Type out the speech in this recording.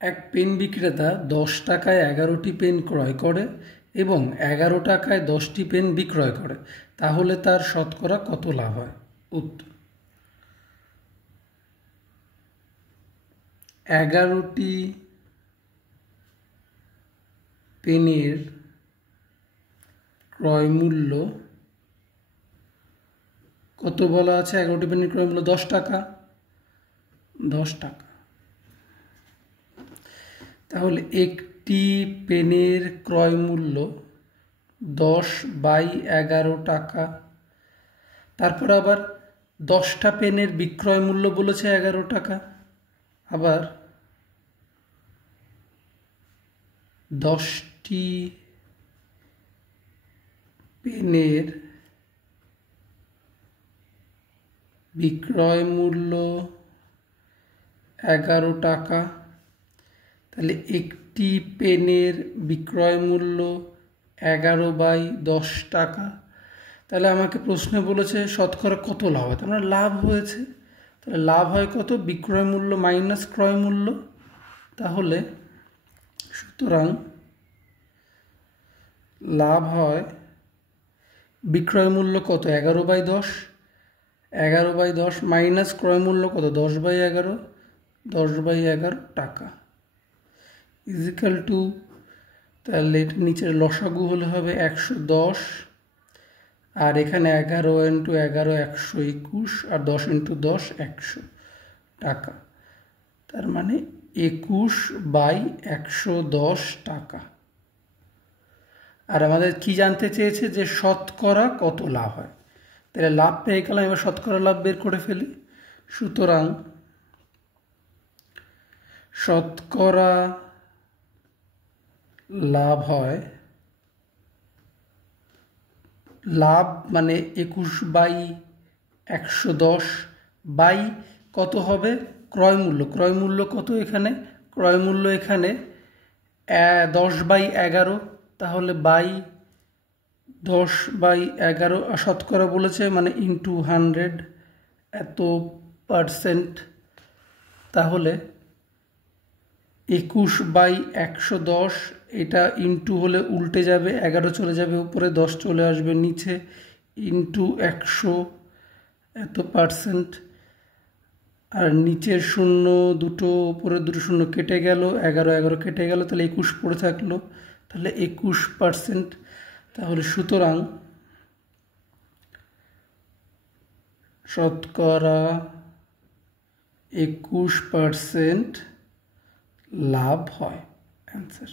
এক পেন বিক্রেতা 10 টাকায় 11টি পেন ক্রয় করে এবং 11 টাকায় 10টি পেন বিক্রয় করে, তাহলে তার শতকরা কত লাভ হয়? উত্তর: 11টি পেনের ক্রয় মূল্য কত বলা আছে? 11টি পেনের ক্রয় মূল্য 10 টাকা। 10 টাকা। তাহলে একটি পেনের ক্রয় মূল্য 10/11 টাকা। তারপর আবার 10টা পেনের বিক্রয় মূল্য বলেছে 11 টাকা। আবার 10টি পেনের বিক্রয় মূল্য 11 টাকা। তাহলে একটি পেনের বিক্রয় মূল্য 11/10 টাকা। তাহলে আমাকে প্রশ্নে বলেছে শতকরা কত লাভ হয়, তার মানে লাভ হয়েছে। তাহলে লাভ হয় কত? বিক্রয় মূল্য মাইনাস ক্রয় মূল্য। তাহলে সুতরাং লাভ হয় বিক্রয় মূল্য কত? 11/10। 11/10 মাইনাস ক্রয় মূল্য কত? 10/11। 10/11 টাকা ইজিক্যাল টু, তাহলে নিচের লসাগু হলে হবে 110, আর এখানে 11 × 11 121, আর 10 × 10 100 টাকা। তার মানে 21/110 টাকা। আর আমাদের কি জানতে চেয়েছে? যে শতকরা কত লাভ হয়। তাহলে লাভ পেয়ে গেলাম, এবার শতকরা লাভ বের করে ফেলি। সুতরাং শতকরা লাভ হয়, লাভ মানে 21/110 বাই কত হবে? ক্রয় মূল্য। ক্রয় মূল্য কত এখানে? ক্রয় মূল্য এখানে 10/11, তাহলে বাই 10/11। শতকরা বলেছে মানে ইন্টু 100, এত %। তাহলে 21/110, এটা ইন্টু হলে উল্টে যাবে, 11 চলে যাবে উপরে, 10 চলে আসবে নিচে, ইন্টু 100, এত %। আর নিচের শূন্য দুটো, উপরে দুটো শূন্য কেটে গেল, 11 কেটে গেল, তাহলে 21 পড়ে থাকলো, তাহলে 21%। তাহলে সুতরাং শতকরা 21% লাভ হয়। অ্যান্সার।